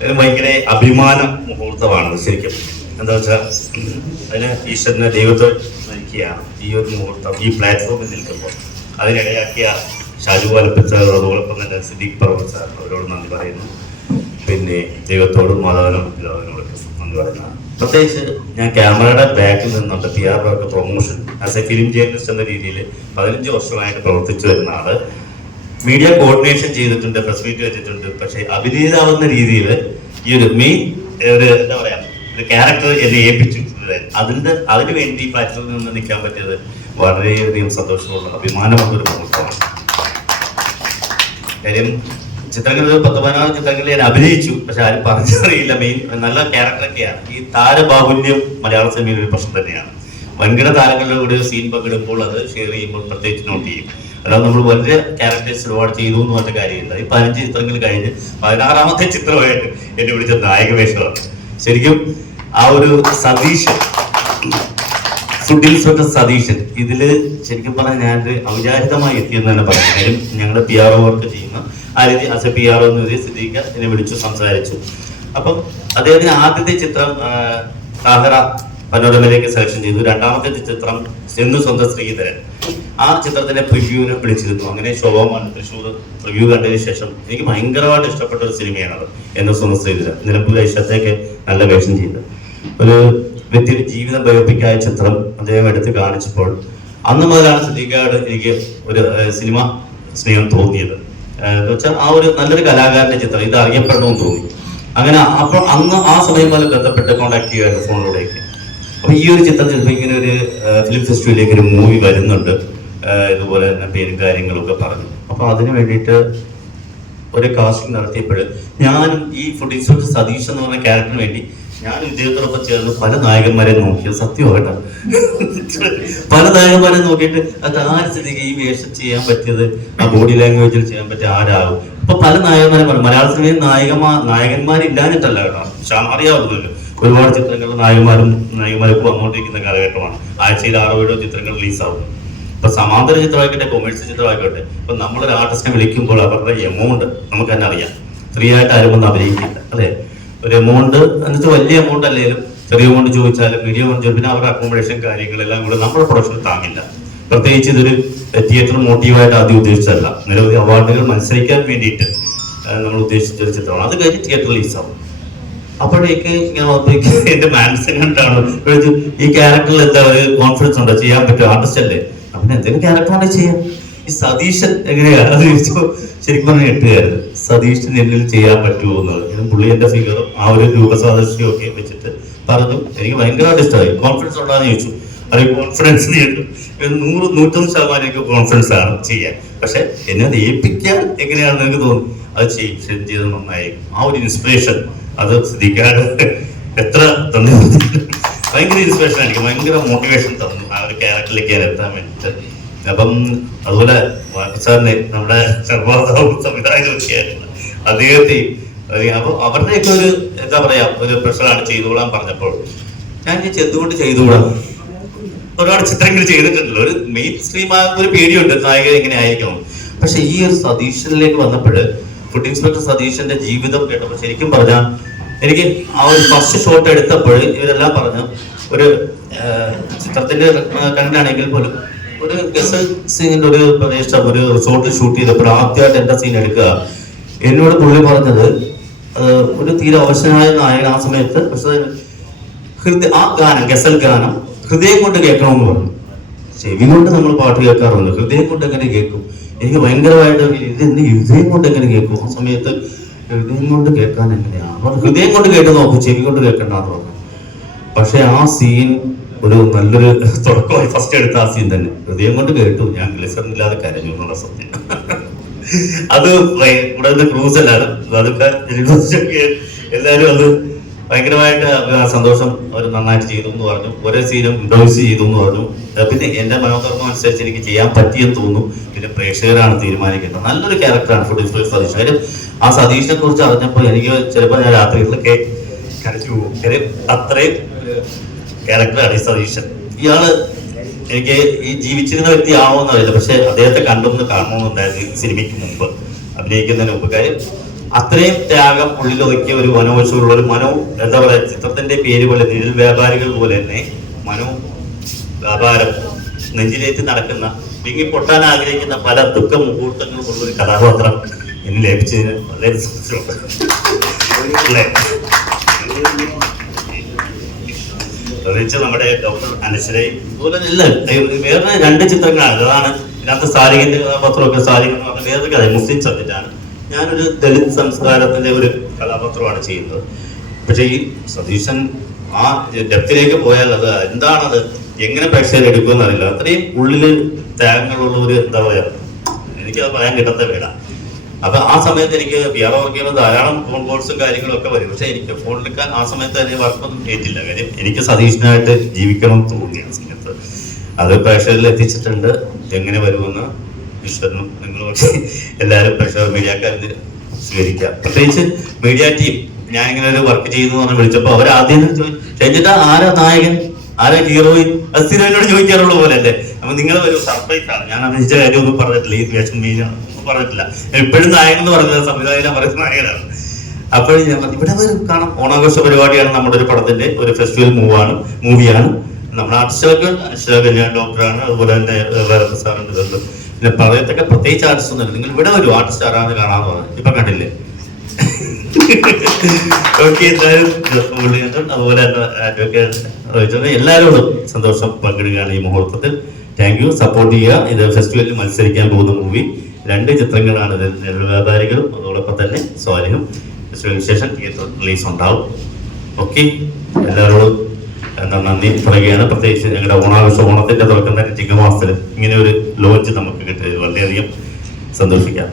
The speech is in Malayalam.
ഭയങ്കര അഭിമാന മുഹൂർത്തമാണ് ശരിക്കും. എന്താ വെച്ചാൽ അതിന് ഈശ്വരനെ ദൈവത്തെ നയിക്കുകയാണ് ഈ ഒരു മുഹൂർത്തം ഈ പ്ലാറ്റ്ഫോമിൽ നിൽക്കുമ്പോൾ അതിനിടയാക്കിയ ഷാജു വാലപ്പച്ച അതോടൊപ്പം തന്നെ സിദ്ദീഖ് പർവത് സാർ അവരോട് നന്ദി പറയുന്നു. പിന്നെ ദൈവത്തോടും മാധവനും പിതാവിനോട് നന്ദി പറയുന്നു. പ്രത്യേകിച്ച് ഞാൻ ക്യാമറയുടെ ബാക്കിൽ നിന്നുണ്ട് P R promotion as a film journalist എന്ന രീതിയിൽ പതിനഞ്ച് വർഷമായിട്ട് പ്രവർത്തിച്ചു വരുന്ന ആൾ മീഡിയ കോർഡിനേഷൻ ചെയ്തിട്ടുണ്ട് പ്രസ് മീറ്റ് വെച്ചിട്ടുണ്ട്. പക്ഷേ അഭിനേതാവുന്ന രീതിയിൽ ഈ ഒരു മെയിൻ ഒരു എന്താ പറയാ ഒരു ക്യാരക്ടർ എന്നെ ഏൽപ്പിച്ചു അതിന്റെ അതിനു വേണ്ടി പ്ലാറ്റ്ഫോമിൽ നിന്ന് നിൽക്കാൻ പറ്റിയത് വളരെയധികം സന്തോഷമുള്ള അഭിമാനമുള്ള ഒരു മുഹൂർത്തമാണ്. കാര്യം ചിത്രങ്ങളിൽ പത്ത് പതിനാറ് ചിത്രങ്ങളിൽ ഞാൻ അഭിനയിച്ചു പക്ഷെ ആരും പറഞ്ഞറിയില്ല. മെയിൻ നല്ല ക്യാരക്ടറൊക്കെയാണ് ഈ താരബാഹുല്യം മലയാള സിനിമയിൽ ഒരു പ്രശ്നം തന്നെയാണ്. വൻകിട താരങ്ങളുടെ കൂടെ ഒരു സീൻ പങ്കെടുക്കുമ്പോൾ അത് ഷെയർ ചെയ്യുമ്പോൾ പ്രത്യേകിച്ച് നോട്ട് ചെയ്യും. അല്ലാതെ നമ്മൾ വലിയ ക്യാരക്ടേഴ്സ് ഒരുപാട് ചെയ്തു എന്ന് പറഞ്ഞ കാര്യമില്ല. ഈ പതിനഞ്ച് ചിത്രങ്ങൾ കഴിഞ്ഞ് പതിനാറാമത്തെ ചിത്രമായിട്ട് എന്നെ വിളിച്ച നായക വേഷമാണ്. ശരിക്കും ആ ഒരു സതീശൻ സുഡിൽ സ്വന്തം സതീശൻ ഇതിൽ ശരിക്കും പറഞ്ഞാൽ ഞാൻ അവിചാരിതമായി എത്തിയെന്ന് തന്നെ കാര്യം ഞങ്ങളുടെ പി ആർ ഒ വർക്ക് ചെയ്യുന്ന ആ രീതി അസ പി ആർ എന്ന് രീതി സിദ്ദീഖ എന്നെ വിളിച്ചു സംസാരിച്ചു. അപ്പം അദ്ദേഹത്തിന് ആദ്യത്തെ ചിത്രം താഹറ പനോരമയിലേക്ക് സെലക്ഷൻ ചെയ്തു. രണ്ടാമത്തെ ചിത്രം സിന്ധു സ്വന്തം ശ്രീധരൻ ആ ചിത്രത്തിന്റെ പ്രിവ്യൂവിനെ വിളിച്ചിരുന്നു. അങ്ങനെ ശോഭമാണ് തൃശ്ശൂർ പ്രിവ്യൂ കണ്ടതിന് ശേഷം എനിക്ക് ഭയങ്കരമായിട്ട് ഇഷ്ടപ്പെട്ട ഒരു സിനിമയാണ് അത് എന്റെ സ്വന്തം ശ്രീധരൻ നിലമ്പൂർ ഐശ്വര്യത്തേക്ക് നല്ല വേഷം ചെയ്ത്. ഒരു വ്യക്തിയുടെ ജീവിതം ബയോപിക്കായ ചിത്രം അദ്ദേഹം എടുത്ത് കാണിച്ചപ്പോൾ അന്ന് മുതലാണ് സിദ്ദീഖാട് എനിക്ക് ഒരു സിനിമ സ്നേഹം തോന്നിയത്. വെച്ചാൽ ആ ഒരു നല്ലൊരു കലാകാരന്റെ ചിത്രം. ഇത് അറിയപ്പെടണമെന്ന് തോന്നി. അങ്ങനെ അപ്പോൾ അന്ന് ആ സമയം മുതൽ ബന്ധപ്പെട്ട് കോണ്ടാക്ട് ചെയ്യുമായിരുന്നു ഫോണിലൂടെയൊക്കെ. അപ്പൊ ഈ ഒരു ചിത്രം ചിലപ്പോൾ ഇങ്ങനെ ഒരു ഫിലിം ഫെസ്റ്റിവലിലേക്ക് ഒരു മൂവി വരുന്നുണ്ട്. ഇതുപോലെ തന്നെ പേരും കാര്യങ്ങളൊക്കെ പറഞ്ഞു. അപ്പൊ അതിന് വേണ്ടിയിട്ട് ഒരു കാസ്റ്റിംഗ് നടത്തിയപ്പോൾ ഞാനും ഈ ഫുഡ് സതീഷ് എന്ന് പറഞ്ഞ ക്യാരക്ടറിന് വേണ്ടി ഞാൻ ഇദ്ദേഹത്തോടൊപ്പം ചേർന്ന് പല നായകന്മാരെ നോക്കിയത്. സത്യമാകട്ടെ പല നായകന്മാരെ നോക്കിയിട്ട് അത് ആര് സ്ഥിതിക്ക് ഈ വേഷം ചെയ്യാൻ പറ്റിയത്? ആ ബോഡി ലാംഗ്വേജിൽ ചെയ്യാൻ പറ്റിയ ആരാകും? അപ്പൊ പല നായകന്മാരെ പറഞ്ഞു. മലയാള സിനിമയിൽ നായകന്മാർ നായകന്മാരില്ലാഞ്ഞിട്ടല്ല കേട്ടോ. പക്ഷെ അറിയാവുന്നല്ലോ ഒരുപാട് ചിത്രങ്ങൾ നായകന്മാരും നായികമാരും വന്നുകൊണ്ടിരിക്കുന്ന കാലഘട്ടമാണ്. ആഴ്ചയിൽ ആറോ ഏഴോ ചിത്രങ്ങൾ റിലീസാവും. ഇപ്പൊ സമാന്തര ചിത്രമായിക്കോട്ടെ കൊമേഴ്സ്യൽ ചിത്രമായിക്കോട്ടെ ഇപ്പൊ നമ്മളൊരു ആർട്ടിസ്റ്റിനെ വിളിക്കുമ്പോൾ അവരുടെ എമൗണ്ട് നമുക്ക് തന്നെ അറിയാം. ഫ്രീ ആയിട്ട് ആരും ഒന്നും അഭിനയിക്കില്ല അല്ലെ? ഒരു എമൗണ്ട് എന്നുവെച്ചാൽ വലിയ എമൗണ്ട് അല്ലെങ്കിലും ചെറിയ എമൗണ്ട് ചോദിച്ചാലും മീഡിയം എമൗണ്ട് ചോദിച്ചാൽ പിന്നെ അവരുടെ അക്കോമഡേഷൻ കാര്യങ്ങളെല്ലാം കൂടെ നമ്മുടെ പ്രൊഡക്ഷൻ താങ്ങില്ല. പ്രത്യേകിച്ച് ഇതൊരു തിയേറ്റർ മോട്ടീവായിട്ട് ആദ്യം ഉദ്ദേശിച്ചതല്ല. നിരവധി അവാർഡുകൾ മത്സരിക്കാൻ വേണ്ടിയിട്ട് നമ്മൾ ഉദ്ദേശിച്ച ഒരു ചിത്രമാണ്. അത് കഴിഞ്ഞ് തിയേറ്റർ റിലീസാവും അപ്പോഴേക്ക് ഇങ്ങനെ ഓർത്തേക്ക് എന്റെ മാനസികം കണ്ടാണ് ഈ ക്യാരക്ടറിൽ എന്താ ഒരു കോൺഫിഡൻസ് ഉണ്ടോ? ചെയ്യാൻ പറ്റും ആർട്ടിസ്റ്റ് അല്ലേ അപ്പം എന്തെങ്കിലും ക്യാരക്ടർ ചെയ്യാം. ഈ സതീശൻ എങ്ങനെയാ? അത് ശരിക്കും പറഞ്ഞ എട്ടുകാരത് സതീഷ് എന്നിൽ ചെയ്യാൻ പറ്റുമോ എന്നത് ഇത് പുള്ളി എന്റെ ഫിഗറും ആ ഒരു രൂപസാദൃശ്യം ഒക്കെ വെച്ചിട്ട് പറഞ്ഞു. എനിക്ക് ഭയങ്കരമായിട്ട് ഇഷ്ടമായി. കോൺഫിഡൻസ് ഉണ്ടോന്ന് ചോദിച്ചു. അത് കോൺഫിഡൻസ് ഒരു നൂറ് നൂറ്റൊന്ന് ശതമാനം കോൺഫിഡൻസ് ആണ് ചെയ്യാൻ. പക്ഷെ എന്നെ അത് ഏൽപ്പിക്കാൻ എങ്ങനെയാണെന്ന് എനിക്ക് തോന്നി അത് ചെയ്യും ചെയ്ത് നന്നായി. ആ ഒരു ഇൻസ്പിറേഷൻ അത് സിദ്ധിക്കാട് എത്ര തന്നെ ഭയങ്കര ഇൻസ്പിറേഷൻ ആയിരിക്കും. ഭയങ്കര മോട്ടിവേഷൻ തന്നു ആ ഒരു ക്യാരക്ടറിലേക്ക് എത്താൻ വേണ്ടിയിട്ട്. അപ്പം അതുപോലെ സാറിനെ നമ്മുടെ സർവാധാവും സംവിധായകരൊക്കെയായിരുന്നു അദ്ദേഹത്തെയും അതെ- അപ്പൊ അവരുടെയൊക്കെ ഒരു എന്താ പറയാ ഒരു പ്രഷറാണ് ചെയ്തുകൂടാൻ പറഞ്ഞപ്പോൾ. ഞാൻ ചെന്തുകൊണ്ട് ചെയ്തുകൂടാ? ഒരുപാട് ചിത്രങ്ങൾ ചെയ്തിട്ടുണ്ടല്ലോ. ഒരു മെയിൻ സ്ട്രീം ഒരു പേടിയുണ്ട്. നായകൻ എങ്ങനെ ആയിരിക്കണം. പക്ഷെ ഈ ഒരു സതീശനിലേക്ക് വന്നപ്പോൾ ഫുഡ് ഇൻസ്പെക്ടർ സതീശന്റെ ജീവിതം കേട്ടപ്പോൾ ശരിക്കും പറഞ്ഞാൽ എനിക്ക് ആ ഒരു ഫസ്റ്റ് ഷോട്ട് എടുത്തപ്പോൾ ഇവരെല്ലാം പറഞ്ഞു ഒരു ചിത്രത്തിന്റെ കണ്ടാണെങ്കിൽ പോലും ഒരു ഗസൽ സീനിന്റെ ഒരു പ്രദേശം ഒരു റിസോർട്ടിൽ ഷൂട്ട് ചെയ്തപ്പോൾ ആദ്യമായിട്ട് എന്റെ സീൻ എടുക്കുക. എന്നോട് പുള്ളി പറഞ്ഞത് ഒരു തീരെ അവശനായ നായകൻ ആ സമയത്ത് പക്ഷേ ഹൃദയ ആ ഗാനം ഗസൽ ഗാനം ഹൃദയം കൊണ്ട് കേൾക്കണമെന്ന് പറഞ്ഞു. ചെവി കൊണ്ട് നമ്മൾ പാട്ട് കേൾക്കാറുണ്ട് ഹൃദയം കൊണ്ട് എങ്ങനെ കേൾക്കും? എനിക്ക് ഭയങ്കരമായിട്ട് ഇത് എന്ത് ഹൃദയം കൊണ്ട് എങ്ങനെ കേൾക്കും? ആ സമയത്ത് ഹൃദയം കൊണ്ട് കേൾക്കാൻ എങ്ങനെയാണ് അപ്പോൾ ഹൃദയം കൊണ്ട് കേട്ട് നോക്കും ചെവി കൊണ്ട് കേൾക്കണ്ടെന്ന് പറഞ്ഞു പക്ഷെ ആ സീൻ ഒരു നല്ലൊരു തുടക്കമായി ഫസ്റ്റ് എടുത്ത ആ സീൻ തന്നെ. ഹൃദയം കൊണ്ട് കേട്ടു. ഞാൻ ഗ്ലിസറിനില്ലാതെ കരഞ്ഞു എന്നുള്ള സത്യം. അത് ഇവിടെ ക്രൂസ് അല്ലാതെ അതൊക്കെ എല്ലാവരും അത് ഭയങ്കരമായിട്ട് സന്തോഷം അവർ നന്നായിട്ട് ചെയ്തു എന്ന് പറഞ്ഞു. ഒരേ സീനും ഇൻട്രോസ് ചെയ്തു എന്ന് പറഞ്ഞു. പിന്നെ എന്റെ മനോധർമ്മം അനുസരിച്ച് എനിക്ക് ചെയ്യാൻ പറ്റിയെന്ന് തോന്നുന്നു. പിന്നെ പ്രേക്ഷകരാണ് തീരുമാനിക്കുന്നത് നല്ലൊരു ക്യാരക്ടറാണ് ഫുഡ് ഇൻസ്പെക്ടർ സതീഷ്. കാര്യം ആ സതീഷിനെ കുറിച്ച് അറിഞ്ഞപ്പോൾ എനിക്ക് ചിലപ്പോൾ ഞാൻ രാത്രികളിലൊക്കെ കരച്ചു പോകും. അത്രയും ക്യാരക്ടറാണ് ഈ സതീശൻ. ഇയാൾ എനിക്ക് ഈ ജീവിച്ചിരുന്ന വ്യക്തി എന്നറിയില്ല പക്ഷെ അദ്ദേഹത്തെ കണ്ടൊന്ന് കാണണമെന്നുണ്ടായിരുന്നു സിനിമയ്ക്ക് മുമ്പ്. അഭിനയിക്കുന്നതിന് മുമ്പ്. കാര്യം അത്രയും ത്യാഗം ഉള്ളിൽ ഒതുക്കിയ ഒരു മനോവശമുള്ള ഒരു മനോ എന്താ പറയാ ചിത്രത്തിന്റെ പേര് പോലെ നിഴൽ വ്യാപാരികൾ പോലെ തന്നെ മനോ വ്യാപാരം നെഞ്ചിലേറ്റ് നടക്കുന്ന വിങ്ങി പൊട്ടാൻ ആഗ്രഹിക്കുന്ന പല ദുഃഖ മുഹൂർത്തങ്ങളുമുള്ള ഒരു കഥാപാത്രം എന്നെ ലഭിച്ചതിന് വളരെ? പ്രത്യേകിച്ച് നമ്മുടെ ഡോക്ടർ അനശ്വരയും അതുപോലെ ഇല്ല വേറെ രണ്ട് ചിത്രങ്ങളാണ്. അതാണ് ഇതിനകത്ത് സാലിഹിന്റെ കഥാപാത്രമൊക്കെ സാലിഹ് എന്ന് വേറൊരു കഥ മുസ്ലിം സബ്ജക്റ്റാണ് ഞാനൊരു ദളിത് സംസ്കാരത്തിന്റെ ഒരു കഥാപാത്രമാണ് ചെയ്യുന്നത്. പക്ഷേ ഈ സതീശൻ ആ ഡെപ്തിലേക്ക് പോയാൽ അത് എന്താണത്? എങ്ങനെ പ്രേക്ഷകർ എടുക്കുമെന്ന് അറിയില്ല അത്രയും ഉള്ളിൽ ത്യാഗങ്ങളുള്ള ഒരു എന്താ പറയാ എനിക്കത് പറയാൻ കിട്ടത്തെ വേണ്ട അപ്പൊ ആ സമയത്ത് എനിക്ക് വേറെ വർക്ക് ചെയ്യുന്ന ധാരാളം ഫോൺ കോൾസും കാര്യങ്ങളും ഒക്കെ വരും. പക്ഷെ എനിക്ക് ഫോൺ എടുക്കാൻ ആ സമയത്ത് അതിന് വർക്കൊന്നും ഏറ്റില്ല. കാര്യം എനിക്ക് സതീഷിനായിട്ട് ജീവിക്കണം തോന്നി ആ സമയത്ത്. അത് പ്രേക്ഷകരിൽ എത്തിച്ചിട്ടുണ്ട്. എങ്ങനെ വരുമെന്ന് ഈശ്വരനും നിങ്ങളൊക്കെ എല്ലാവരും പക്ഷേ മീഡിയക്കാരെ സ്വീകരിക്കുക. പ്രത്യേകിച്ച് മീഡിയ ടീം. ഞാൻ ഇങ്ങനെ ഒരു വർക്ക് ചെയ്യുന്നു എന്ന് വിളിച്ചപ്പോൾ അവർ ആദ്യം ചോദിച്ചിട്ട് ആരാ നായകൻ? ആരാ ഹീറോയിൻ? അത് സ്ഥിരം എന്നോട് ചോദിക്കാറുള്ള പോലെ അല്ലേ അപ്പൊ നിങ്ങൾ ഒരു സർപ്രൈസ് ആണ്. ഞാൻ അഭിനയിച്ച കാര്യം ഒന്നും പറഞ്ഞിട്ടില്ല. ഈ വേഷം മീന ഒന്നും പറഞ്ഞിട്ടില്ല. എപ്പോഴും നായകൻ എന്ന് പറഞ്ഞത് സംവിധായകൻ പറയുന്ന നായകനാണ്. അപ്പോൾ ഞാൻ പറഞ്ഞു, ഇവിടെ വരും. കാണാം ഓണാഘോഷ പരിപാടിയാണ് നമ്മുടെ ഒരു പടത്തിന്റെ ഒരു ഫെസ്റ്റിവൽ മൂവാണ് മൂവിയാണ് നമ്മുടെ അർച്ചകൾ അർച്ചകൾ കല്യാൺ ഡോക്ടറാണ് അതുപോലെ തന്നെ വേറെ സാറുണ്ട് പിന്നെ പ്രളയത്തൊക്കെ പ്രത്യേകിച്ച് ആർട്ടിസ്റ്റ് ഒന്നുമില്ല നിങ്ങൾ ഇവിടെ ഒരു ആർട്ടിസ്റ്റ് ആരാന്ന് കാണാന്ന് പറഞ്ഞു ഇപ്പൊ കണ്ടില്ലേ? ഓക്കെ അതുപോലെ തന്നെ സന്തോഷം പങ്കിടുകയാണ് ഈ മുഹൂർത്തത്തിൽ. താങ്ക് യു സപ്പോർട്ട് ചെയ്യുക. ഇത് ഫെസ്റ്റിവലിൽ മത്സരിക്കാൻ പോകുന്ന മൂവി രണ്ട് ചിത്രങ്ങളാണ് ഇത് നെല്ല് വ്യാപാരികളും അതോടൊപ്പം തന്നെ സ്വാലിനും ഫെസ്റ്റിവലിന് ശേഷം തിയേറ്റർ റിലീസ് ഉണ്ടാവും. ഓക്കെ എല്ലാവരോടും എന്താ നന്ദി? പറയുകയാണ് പ്രത്യേകിച്ച് ഞങ്ങളുടെ ഓണാഘോഷ ഓണത്തിന്റെ തുടക്കം തന്നെ ചിങ്ങമാസത്തിൽ ഇങ്ങനെ ഒരു ലോഞ്ച് നമുക്ക് കിട്ടിയത്. വളരെയധികം സന്തോഷിക്കാം.